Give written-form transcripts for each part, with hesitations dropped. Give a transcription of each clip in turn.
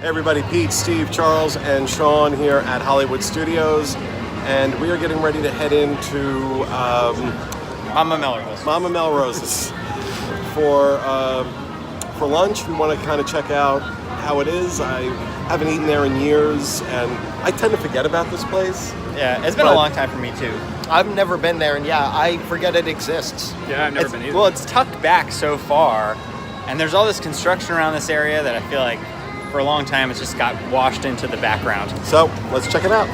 Hey everybody, Pete, Steve, Charles, and Sean here at Hollywood Studios, and we are getting ready to head into Mama Melrose's for lunch. We want to kind of check out how it is. I haven't eaten there in years, and I tend to forget about this place. Yeah, it's been a long time for me too. I've never been there, and I forget it exists. Yeah, I've never been either. Well, it's tucked back so far, and there's all this construction around this area that I feel like for a long time it's just got washed into the background. So, let's check it out.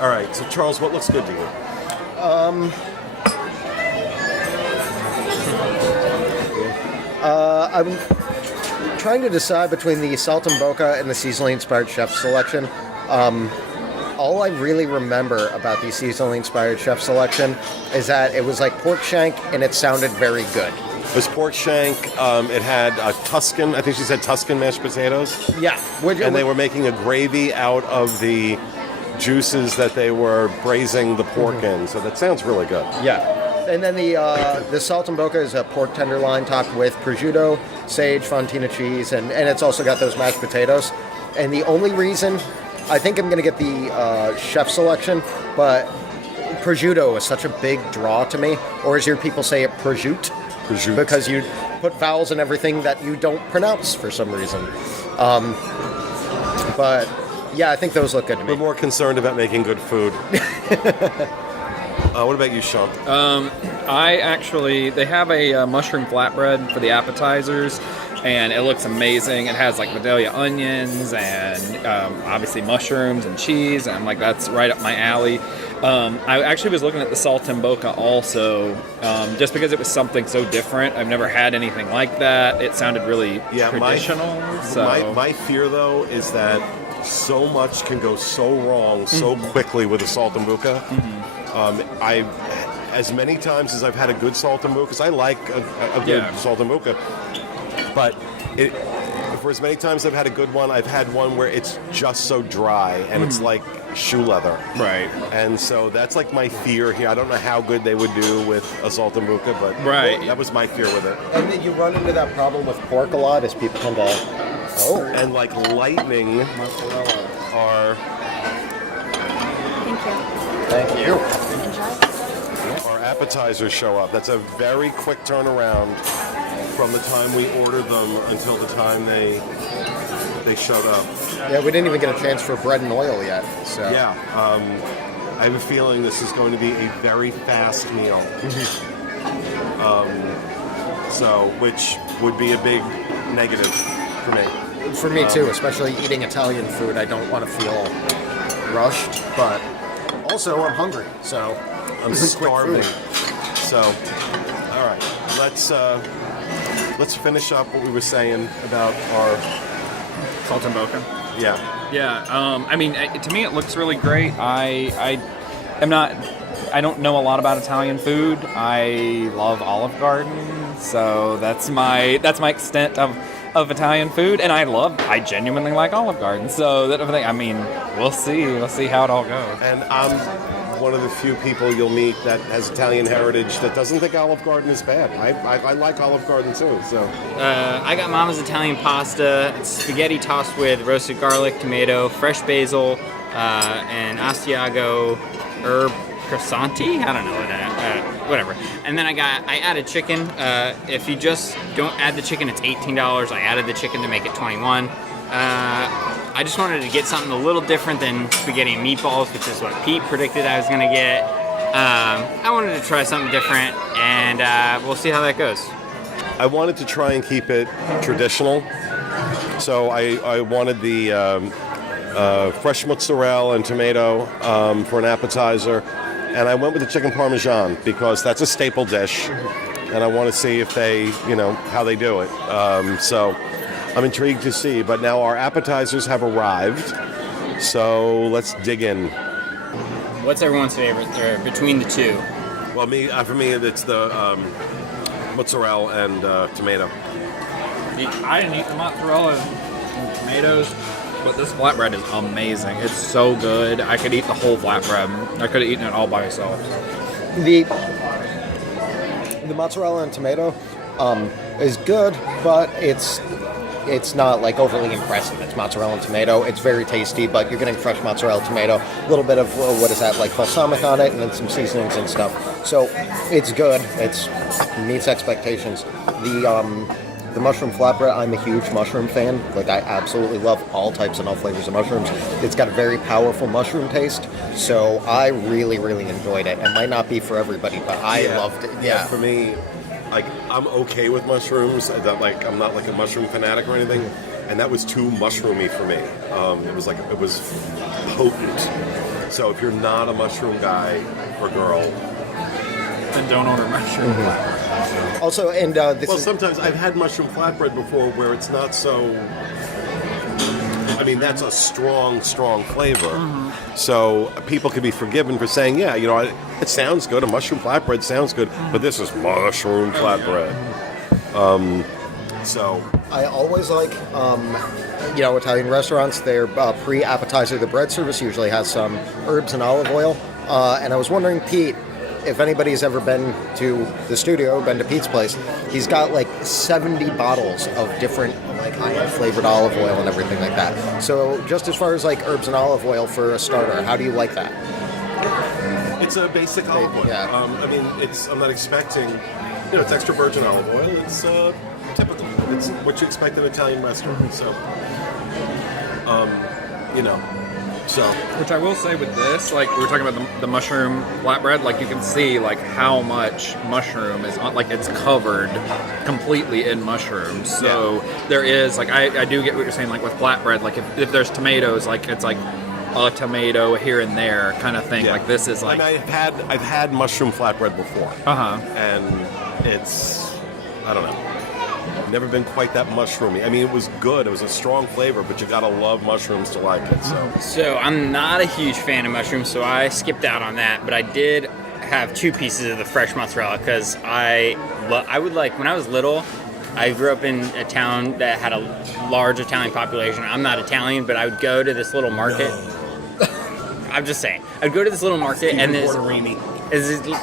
All right, so Charles, what looks good to you? I'm trying to decide between the Saltimbocca and the seasonally inspired chef selection. All I really remember about the seasonally inspired chef selection is that it was like pork shank and it sounded very good. It was pork shank. It had Tuscan, I think she said Tuscan mashed potatoes. Yeah. And they were making a gravy out of the juices that they were braising the pork in. So that sounds really good. Yeah. And then the Saltimbocca is a pork tenderloin topped with prosciutto, sage, fontina cheese, and it's also got those mashed potatoes. And the only reason I think I'm going to get the chef selection, but prosciutto is such a big draw to me, or as your people say it, prosciutto. Prosciutto. Because you put vowels in everything that you don't pronounce for some reason. But yeah, I think those look good to me. We're more concerned about making good food. What about you, Sean? They have a mushroom flatbread for the appetizers, and it looks amazing. It has like Vidalia onions and obviously mushrooms and cheese, and I'm like, that's right up my alley. I actually was looking at the Saltimbocca also, just because it was something so different. I've never had anything like that. It sounded really traditional. My fear, though, is that so much can go so wrong so quickly with a Saltimbocca. As many times as I've had a good Saltimbocca, because I like a good Saltimbocca, but for as many times I've had a good one, I've had one where it's just so dry and it's like shoe leather. Right. And so that's like my fear here. I don't know how good they would do with a Saltimbocca, but that was my fear with it. And then you run into that problem with pork a lot as people come to... And like lightning mozzarella are... Thank you. Our appetizers show up. That's a very quick turnaround from the time we ordered them until the time they showed up. Yeah, we didn't even get a chance for bread and oil yet. So yeah, I have a feeling this is going to be a very fast meal. Which would be a big negative for me. For me too, especially eating Italian food. I don't want to feel rushed, but also I'm hungry, so I'm starving. So, all right, let's finish up what we were saying about our Saltimbocca. Yeah. Yeah. To me, it looks really great. I don't know a lot about Italian food. I love Olive Garden, so that's my extent of Italian food, and I genuinely like Olive Garden. So that everything. I mean, we'll see how it all goes. And I'm one of the few people you'll meet that has Italian heritage that doesn't think Olive Garden is bad. I like Olive Garden too. So I got Mama's Italian pasta. It's spaghetti tossed with roasted garlic, tomato, fresh basil, and Asiago herb croissanti. I don't know whatever. And then I added chicken. If you just don't add the chicken, it's $18. I added the chicken to make it $21. I just wanted to get something a little different than spaghetti and meatballs, which is what Pete predicted I was going to get. I wanted to try something different, and we'll see how that goes. I wanted to try and keep it traditional, so I wanted the fresh mozzarella and tomato for an appetizer, and I went with the chicken parmesan because that's a staple dish. and I want to see if they, how they do it. So I'm intrigued to see. But now our appetizers have arrived, so let's dig in. What's everyone's favorite between the two? Well, for me, it's the mozzarella and tomato. I didn't eat the mozzarella and tomatoes, but this flatbread is amazing. It's so good. I could eat the whole flatbread. I could have eaten it all by itself. The mozzarella and tomato is good, but it's not like overly impressive. It's mozzarella and tomato. It's very tasty, but you're getting fresh mozzarella tomato, a little bit of like balsamic on it, and then some seasonings and stuff. So it's good. It meets expectations. The mushroom flatbread, I'm a huge mushroom fan. Like, I absolutely love all types and all flavors of mushrooms. It's got a very powerful mushroom taste, so I really, really enjoyed it. It might not be for everybody, but I loved it. Yeah. For me, like, I'm okay with mushrooms. I'm not like a mushroom fanatic or anything, and that was too mushroomy for me. It was potent. So if you're not a mushroom guy or girl, And don't order mushroom flatbread. Also, and sometimes I've had mushroom flatbread before where it's not so. I mean, that's a strong flavor. Mm-hmm. So people can be forgiven for saying, it sounds good. A mushroom flatbread sounds good, but this is mushroom flatbread. So I always like, Italian restaurants. Their pre-appetizer, the bread service usually has some herbs and olive oil. And I was wondering, Pete, if anybody's ever been to the studio, been to Pete's place, he's got like 70 bottles of different like high-end flavored olive oil and everything like that. So just as far as like herbs and olive oil for a starter, how do you like that? it's a basic olive oil. Yeah. I'm not expecting, it's extra virgin olive oil. It's typical. It's what you expect in an Italian restaurant. So, Which I will say with this, like we were talking about the mushroom flatbread, like you can see like how much mushroom is on, like it's covered completely in mushrooms. So there is like I do get what you're saying, like with flatbread, like if there's tomatoes, like it's like a tomato here and there kind of thing. Yeah. Like this is like I've had mushroom flatbread before. And it's I don't know. Never been quite that mushroomy. I mean, it was good. It was a strong flavor, but you gotta love mushrooms to like it. So I'm not a huge fan of mushrooms, so I skipped out on that. But I did have 2 pieces of the fresh mozzarella because I would like when I was little. I grew up in a town that had a large Italian population. I'm not Italian, but I would go to this little market. No. I'm just saying. I'd go to this little market and there's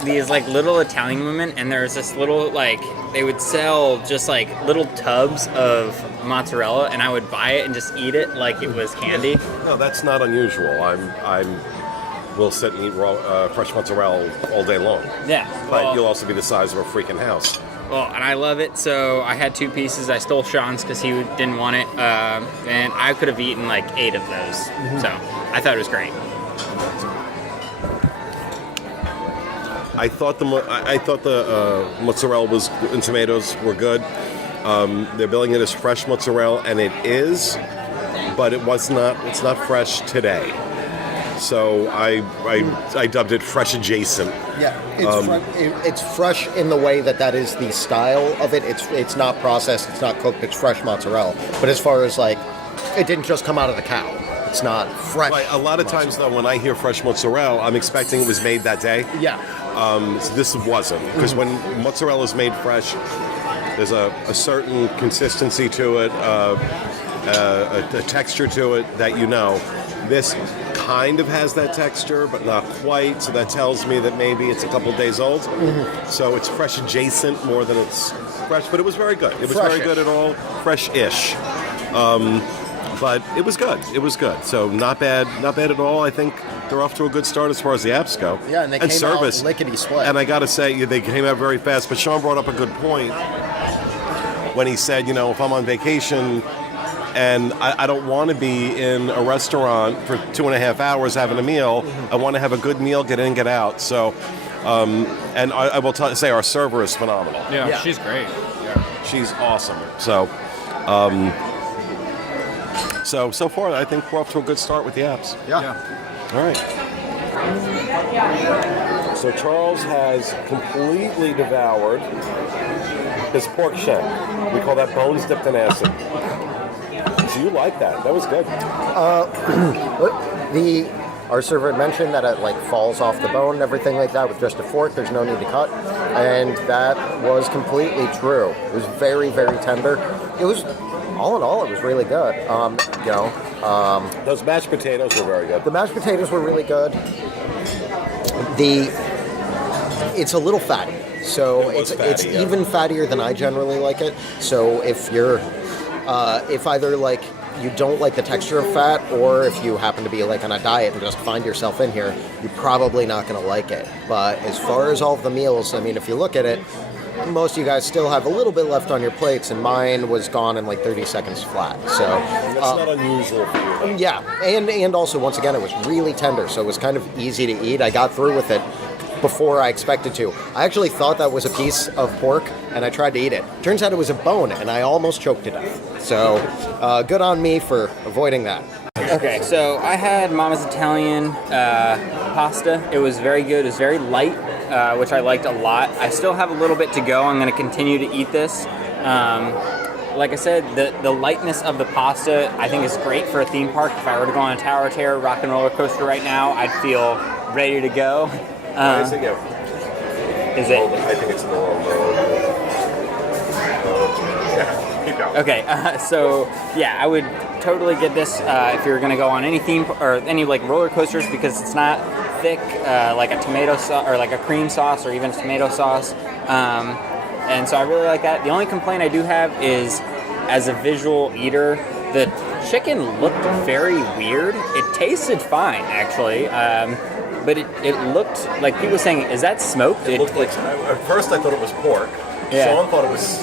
these like little Italian women, and there's this little like they would sell just like little tubs of mozzarella, and I would buy it and just eat it like it was candy. No, that's not unusual. We'll sit and eat raw, fresh mozzarella all day long. Yeah, but you'll also be the size of a freaking house. Well, and I love it, so I had 2 pieces. I stole Sean's because he didn't want it, and I could have eaten like 8 of those. Mm-hmm. So I thought it was great. I thought the mozzarella and tomatoes were good. They're billing it as fresh mozzarella, and it is, but it's not fresh today. So I dubbed it fresh adjacent. Yeah, it's fresh in the way that is the style of it. It's not processed, it's not cooked, it's fresh mozzarella. But as far as like, it didn't just come out of the cow. It's not fresh. Right. A lot of times though, when I hear fresh mozzarella, I'm expecting it was made that day. Yeah. So this wasn't, because when mozzarella is made fresh, there's a certain consistency to it, a texture to it that This kind of has that texture, but not quite. So that tells me that maybe it's a couple days old. Mm-hmm. So it's fresh adjacent more than it's fresh, but it was very good. It was very good at all, fresh-ish. But it was good. It was good. So not bad at all. I think they're off to a good start as far as the apps go. Yeah, and they came service. out lickety-split. And I got to say, they came out very fast. But Sean brought up a good point when he said, if I'm on vacation and I don't want to be in a restaurant for 2.5 hours having a meal, I want to have a good meal, get in, get out. So, and I will say our server is phenomenal. Yeah. She's great. Yeah, she's awesome. So far, I think we're off to a good start with the apps. Yeah. All right. So Charles has completely devoured his pork shank. We call that bones dipped in acid. So you like that? That was good. Our server had mentioned that it like falls off the bone and everything like that with just a fork. There's no need to cut, and that was completely true. It was very, very tender. It was, all in all, it was really good. Those mashed potatoes were very good. The mashed potatoes were really good. It's a little fatty, so it's yeah. even fattier than I generally like it. So if you're, if either like you don't like the texture of fat, or if you happen to be like on a diet and just find yourself in here, you're probably not going to like it. But as far as all of the meals, I mean, if you look at it, most of you guys still have a little bit left on your plates, and mine was gone in like 30 seconds flat. So that's not unusual for you. Yeah, and also once again, it was really tender, so it was kind of easy to eat. I got through with it before I expected to. I actually thought that was a piece of pork, and I tried to eat it. Turns out it was a bone, and I almost choked to death. So good on me for avoiding that. Okay, so I had Mama's Italian pasta. It was very good. It was very light, which I liked a lot. I still have a little bit to go. I'm going to continue to eat this. Like I said, the lightness of the pasta I think is great for a theme park. If I were to go on a Tower of Terror rock and roller coaster right now, I'd feel ready to go. Is it? Is it? I think it's in the wrong mode. Yeah, keep going. Okay, so yeah, I would totally get this if you're going to go on any theme or any like roller coasters, because it's not thick like a tomato sauce or like a cream sauce or even tomato sauce. And so I really like that. The only complaint I do have is, as a visual eater, the chicken looked very weird. It tasted fine, actually. But it looked like people were saying, is that smoked? It looked like, at first I thought it was pork. Yeah. Sean thought it was...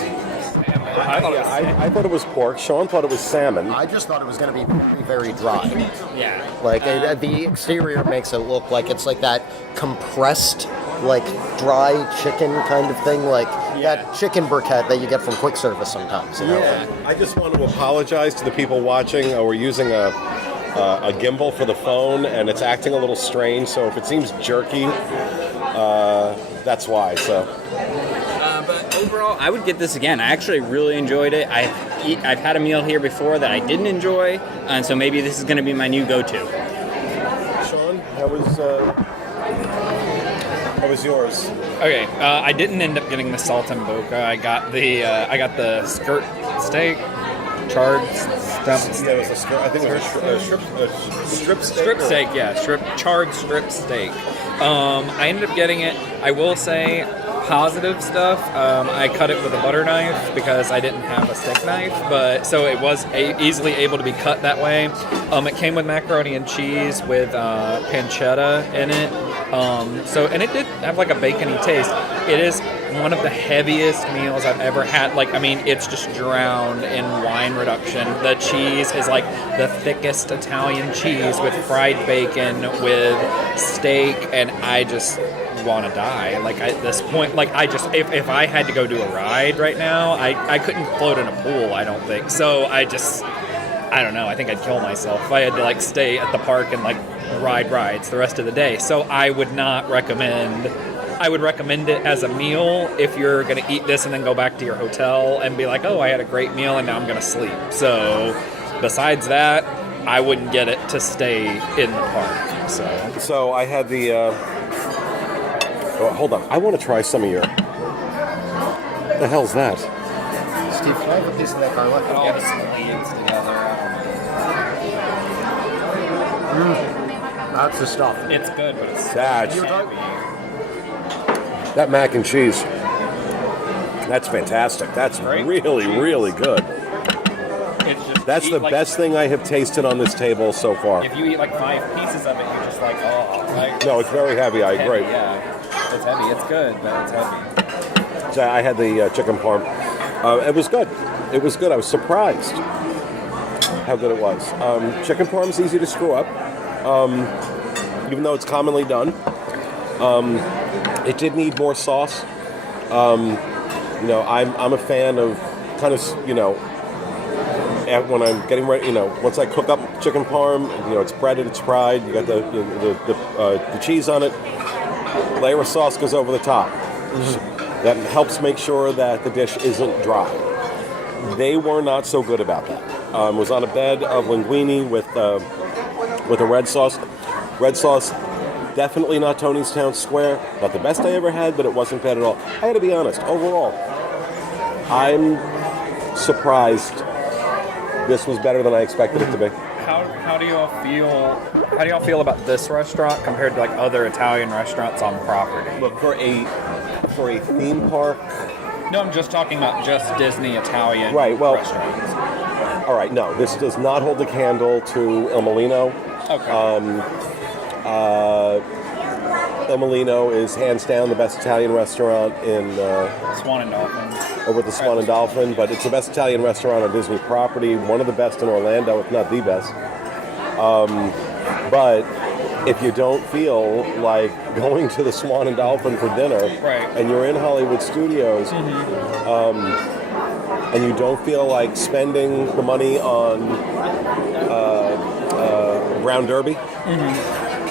I thought it was pork. Sean thought it was salmon. I just thought it was going to be very, very dry. Yeah. Like the exterior makes it look like it's like that compressed, like dry chicken kind of thing, like that chicken briquette that you get from quick service sometimes. You know? Yeah. I just want to apologize to the people watching. We're using a gimbal for the phone, and it's acting a little strange. So if it seems jerky, that's why. So. But overall, I would get this again. I actually really enjoyed it. I've had a meal here before that I didn't enjoy, and so maybe this is going to be my new go-to. Sean, how was yours? Okay, I didn't end up getting the saltimbocca. I got the skirt steak, charred stump steak. I think it was a strip steak. Strip steak, yeah, charred strip steak. I ended up getting it. I will say, positive stuff. I cut it with a butter knife because I didn't have a steak knife, but so it was easily able to be cut that way. It came with macaroni and cheese with pancetta in it. And it did have like a bacony taste. It is one of the heaviest meals I've ever had. Like, I mean, it's just drowned in wine reduction. The cheese is like the thickest Italian cheese with fried bacon, with steak, and I just want to die. Like, at this point, like, if I had to go do a ride right now, I couldn't float in a pool, I don't think. So I don't know, I think I'd kill myself if I had to like stay at the park and like ride rides the rest of the day. So I would not recommend. I would recommend it as a meal if you're going to eat this and then go back to your hotel and be like, oh, I had a great meal and now I'm going to sleep. So besides that, I wouldn't get it to stay in the park. So I had the... hold on. I want to try some of your... What the hell's that? Steve, can I have a piece of that garlic? All the sleeves together. That's the stuff. It's good, but it's that mac and cheese. That's fantastic. That's really, really good. That's the best thing I have tasted on this table so far. If you eat like 5 pieces of it, you're just like, oh. Like, no, it's very heavy. I agree. Yeah, it's heavy. It's good, but it's heavy. So I had the chicken parm. It was good. It was good. I was surprised how good it was. Chicken parm is easy to screw up, even though it's commonly done. It did need more sauce. I'm a fan of kind of, when I'm getting ready, once I cook up chicken parm, it's breaded, it's fried, you got the cheese on it. layer of sauce goes over the top. That helps make sure that the dish isn't dry. They were not so good about that. It was on a bed of linguine with a red sauce. Red sauce, definitely not Tony's Town Square. Not the best I ever had, but it wasn't bad at all. I had to be honest. Overall, I'm surprised this was better than I expected it to be. How do y'all feel? How do y'all feel about this restaurant compared to like other Italian restaurants on property? Look, for a theme park. No, I'm just talking about just Disney Italian restaurants. All right, no, this does not hold a candle to Il Molino. Okay. Il Molino is hands down the best Italian restaurant in Swan and Dolphin. over at the Swan and Dolphin, but it's the best Italian restaurant on Disney property, one of the best in Orlando, if not the best. But if you don't feel like going to the Swan and Dolphin for dinner, and you're in Hollywood Studios, and you don't feel like spending the money on Brown Derby,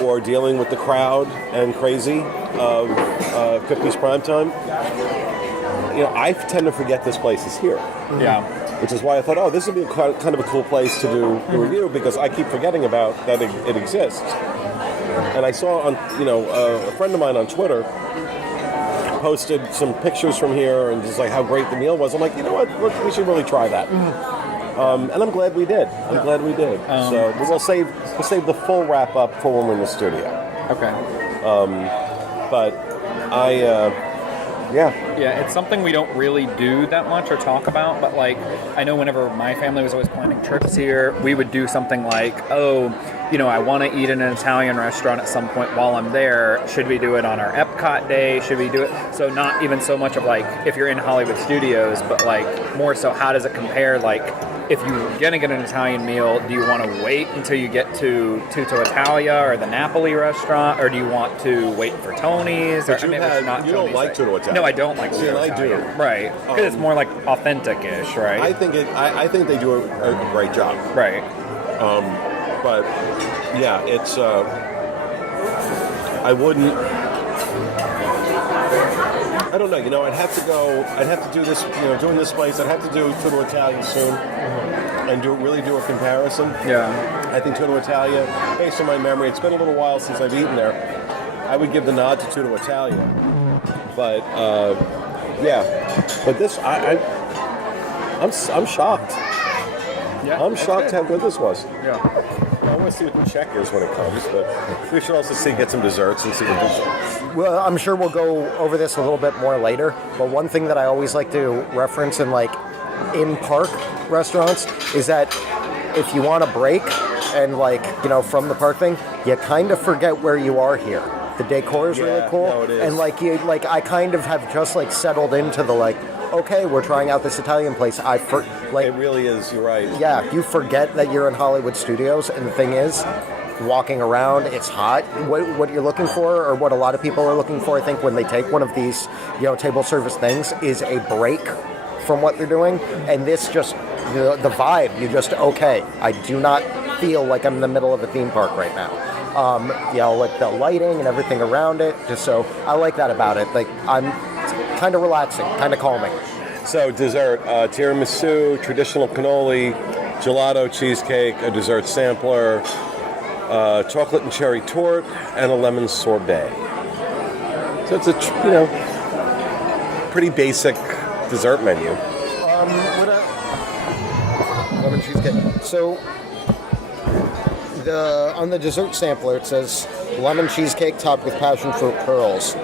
or dealing with the crowd and crazy of 50s primetime, I tend to forget this place is here. Yeah. Which is why I thought, this would be kind of a cool place to do a review, because I keep forgetting about that it exists. And I saw on, a friend of mine on Twitter posted some pictures from here and just like how great the meal was. I'm like, you know what, we should really try that. And I'm glad we did. So we'll save the full wrap up for when we're in the studio. Okay. But Yeah, it's something we don't really do that much or talk about, but like, I know whenever my family was always planning trips here, we would do something like, I want to eat in an Italian restaurant at some point while I'm there. Should we do it on our Epcot day? Should we do it? So not even so much of like, if you're in Hollywood Studios, but like more so how does it compare? Like, if you're going to get an Italian meal, do you want to wait until you get to Tutto Italia or the Napoli restaurant, or do you want to wait for Tony's? But or, you Tony's, don't like Tutto Italia. No, I don't like Tutto Italia. I do. Right. Because it's more like authentic-ish, right? I think they do a great job. Right. But yeah, it's I wouldn't. I don't know. I'd have to do this. Doing this place, I'd have to do Tutto Italia soon, and really do a comparison. Yeah. I think Tutto Italia, based on my memory, it's been a little while since I've eaten there. I would give the nod to Tutto Italia, but But this, I'm shocked. Yeah, I'm shocked how good this was. Yeah. I want to see what the check is when it comes, but we should also get some desserts and see what this is. Well, I'm sure we'll go over this a little bit more later, but one thing that I always like to reference in in-park restaurants is that if you want a break and from the park thing, you kind of forget where you are here. The decor is really cool, no, it is. and I kind of have just settled into the okay, we're trying out this Italian place. It really is. You're right. Yeah, you forget that you're in Hollywood Studios, and the thing is, walking around, it's hot. What you're looking for, or what a lot of people are looking for, I think, when they take one of these, table service things, is a break from what they're doing. And this just, the vibe, I do not feel like I'm in the middle of a theme park right now. The lighting and everything around it, I like that about it. I'm kind of relaxing, kind of calming. So dessert, tiramisu, traditional cannoli, gelato, cheesecake, a dessert sampler, chocolate and cherry torte, and a lemon sorbet. So it's a pretty basic dessert menu. Lemon cheesecake. So on the dessert sampler it says lemon cheesecake topped with passion fruit pearls,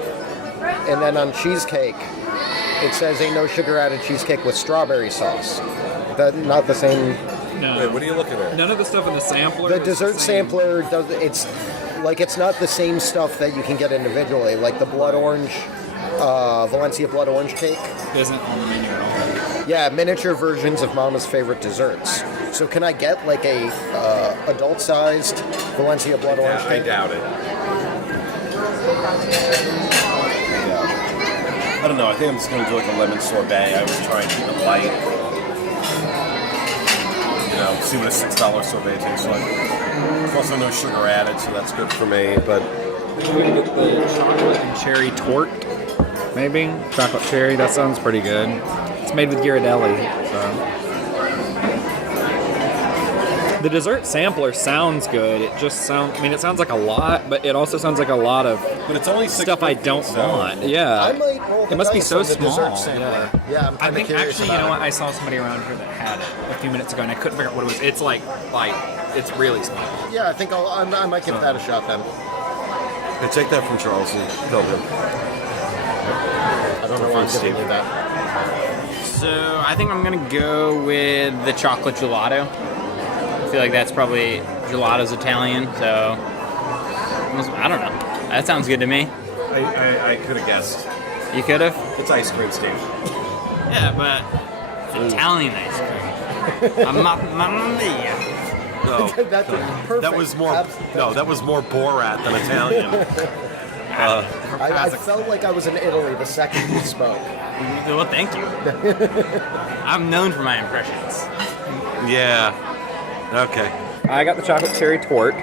and then on cheesecake it says a no sugar added cheesecake with strawberry sauce. That not the same. No. Wait, what are you looking at? None of the stuff in the sampler. The dessert sampler does. It's not the same stuff that you can get individually. Like the blood orange, Valencia blood orange cake isn't on the menu at all. Yeah, miniature versions of Mama's favorite desserts. So can I get a adult-sized Valencia blood orange cake? I doubt it. I don't know. I think I'm just going to do a lemon sorbet. I was trying to keep it light. See what a $6 sorbet tastes like. Also, no sugar added, so that's good for me. But We can get the chocolate and cherry tort, maybe chocolate cherry. That sounds pretty good. It's made with Ghirardelli. So. The dessert sampler sounds good. It just sounds. I mean, it sounds like a lot, but it also sounds like a lot of. But it's only stuff I don't want. Yeah. I might roll the It must be dice so on the small. dessert sampler. Yeah, I'm I kind of think curious actually, about you know it. what? I saw somebody around here that had it a few minutes ago, and I couldn't figure out what it was. It's like it's really small. Yeah, I think I might give that a shot then. Hey, take that from Charles and tell him. I don't know why I'm giving you that. So I think I'm gonna go with the chocolate gelato. I feel like that's probably gelato's Italian, so I don't know. That sounds good to me. I could have guessed. You could have? It's ice cream, Steve. Yeah, but it's Italian ice cream. Mamma mia. No, That's perfect. that was more. No, that was more Borat than Italian. I felt like I was in Italy the second you spoke. Well, thank you. I'm known for my impressions. Yeah. Okay. I got the chocolate cherry tort.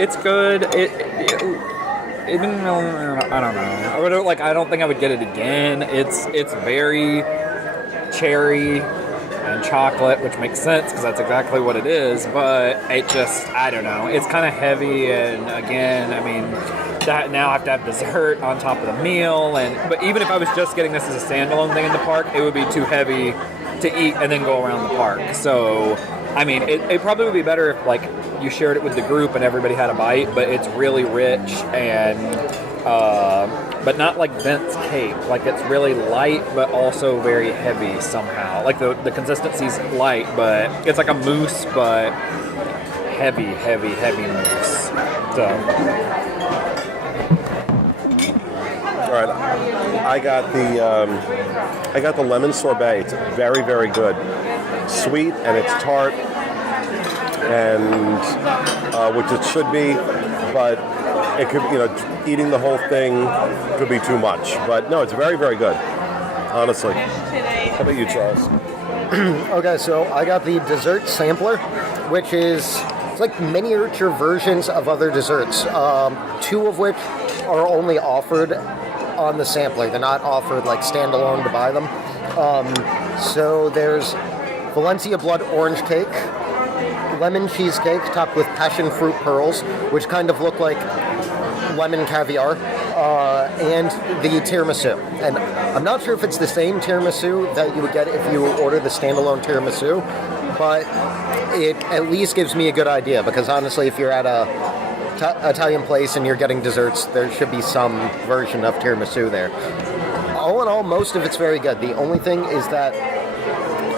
It's good. I don't know. I don't think I would get it again. It's very cherry and chocolate, which makes sense because that's exactly what it is. But it just, I don't know. It's kind of heavy, and again, I mean, that now I have to have dessert on top of the meal. But even if I was just getting this as a standalone thing in the park, it would be too heavy to eat and then go around the park. So, I mean, it probably would be better if like you shared it with the group and everybody had a bite. But it's really rich and. But not like Bent's cake. Like it's really light, but also very heavy somehow. Like the consistency's light, but it's like a mousse, but heavy mousse. So. All right. I got the lemon sorbet. It's very, very good. Sweet and it's tart, and which it should be, but. It could, eating the whole thing could be too much. But no, it's very, very good. Honestly. How about you, Charles? Okay, so I got the dessert sampler, which is it's like miniature versions of other desserts. Two of which are only offered on the sampler. They're not offered like standalone to buy them. So there's Valencia blood orange cake, lemon cheesecake topped with passion fruit pearls, which kind of look like lemon caviar, and the tiramisu. And I'm not sure if it's the same tiramisu that you would get if you order the standalone tiramisu, but it at least gives me a good idea, because honestly, if you're at a Italian place and you're getting desserts, there should be some version of tiramisu there. All in all, most of it's very good. The only thing is that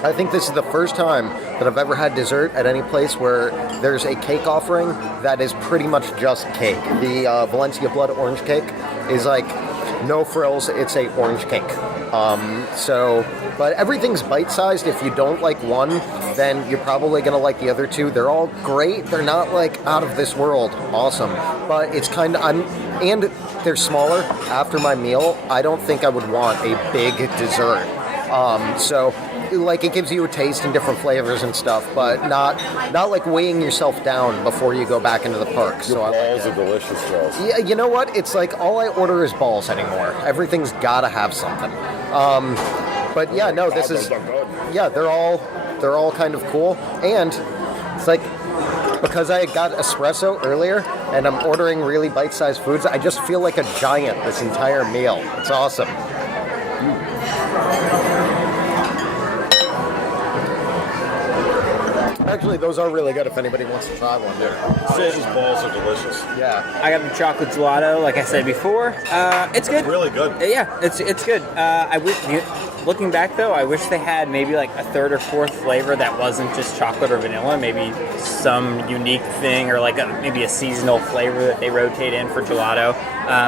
I think this is the first time that I've ever had dessert at any place where there's a cake offering that is pretty much just cake. The Valencia blood orange cake is like no frills, it's a orange cake. But everything's bite-sized. If you don't like one, then you're probably gonna like the other two. They're all great. They're not like out of this world awesome, but it's kind of, and they're smaller. After my meal, I don't think I would want a big dessert. Like it gives you a taste in different flavors and stuff, but not like weighing yourself down before you go back into the park. So Balls are delicious, Charles. yeah, you know what? It's like all I order is balls anymore. Everything's gotta have something. But yeah, no, this is yeah, they're all kind of cool, and it's like because I got espresso earlier and I'm ordering really bite-sized foods, I just feel like a giant this entire meal. It's awesome. Actually, those are really good if anybody wants to try one. Charles's balls are delicious. Yeah. I got the chocolate gelato, like I said before. It's good. Really good. Yeah, it's good. Looking back though, I wish they had maybe like a third or fourth flavor that wasn't just chocolate or vanilla. Maybe some unique thing, or like maybe a seasonal flavor that they rotate in for gelato.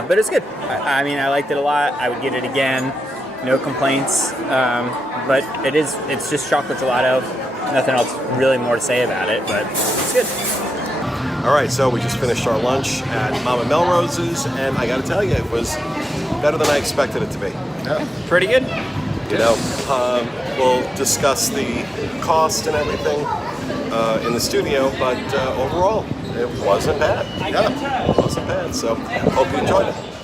But it's good. I mean, I liked it a lot. I would get it again. No complaints. But it's just chocolate gelato. Nothing else really more to say about it, but it's good. All right, so we just finished our lunch at Mama Melrose's, and I got to tell you, it was better than I expected it to be. Yeah. Pretty good. We'll discuss the cost and everything in the studio, but overall, It wasn't bad. Yeah. It wasn't bad. So hope you enjoyed it.